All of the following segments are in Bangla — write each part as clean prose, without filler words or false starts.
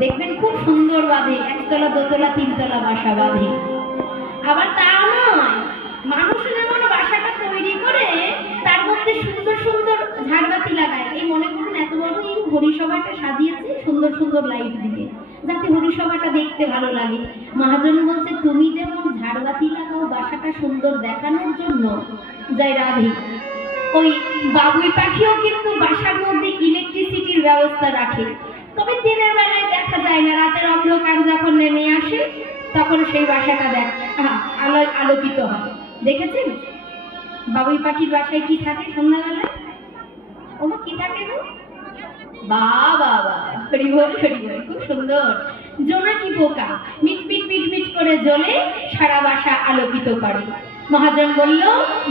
দেখবেন খুব সুন্দর বাঁধে, একতলা দোতলা তিনতলা বাসা বাঁধে। আবার তাও নয়, মানুষ যেমন বাসাটা তৈরি করে তার মধ্যে সুন্দর সুন্দর ঝাড়বাতি লাগায়। এই মনে করুন এত বড় এই হরিসভাটা সাজিয়েছে সুন্দর সুন্দর লাইট দিয়ে, যাতে হরিসভাটা দেখতে ভালো লাগে। মহাজন বলছে তুমি যেমন ঝাড়বাতি লাগাও বাসাটা সুন্দর দেখানোর জন্য, জয় রাধে, ওই বাবুই পাখিও কিন্তু বাসার মধ্যে ইলেকট্রিসিটির ব্যবস্থা রাখে। তবে দিনের বেলায় দেখা যায় না, রাতের অন্ধকার যখন নেমে আসে তখন সেই বাসাটা আলোকিত হয়। দেখেছেন বাবুই পাখির বাসায় কি থাকে সন্ধ্যাবেলায়? ও কি থাকে গো? বাবা হরি বল হরি বল, খুব সুন্দর জোনাকি পোকা মিট মিট মিট মিট করে জ্বলে সারা বাসা আলোকিত করে। মহাজন বলল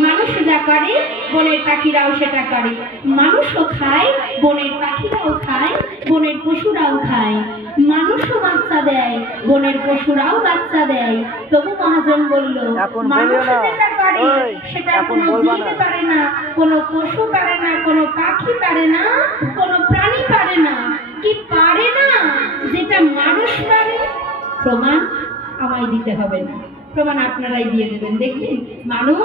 মানুষ যা করে বনের পাখিরাও সেটা করে, মানুষও খায় বনের পাখিরাও খায়, বনের পশুরাও খায়, মানুষও বাচ্চা দেয় বনের পশুরাও বাচ্চা দেয়। তবু মহাজন বলল মানুষ যেটা করে সেটা কোনো জীব পারে না, কোনো পশু পারে না, কোনো পাখি পারে না, কোনো প্রাণী পারে না। কি পারে না যেটা মানুষ পারে? প্রমাণ আমায় দিতে হবে না, প্রমাণ আপনারাই দিয়ে দেবেন। দেখবেন মানুষ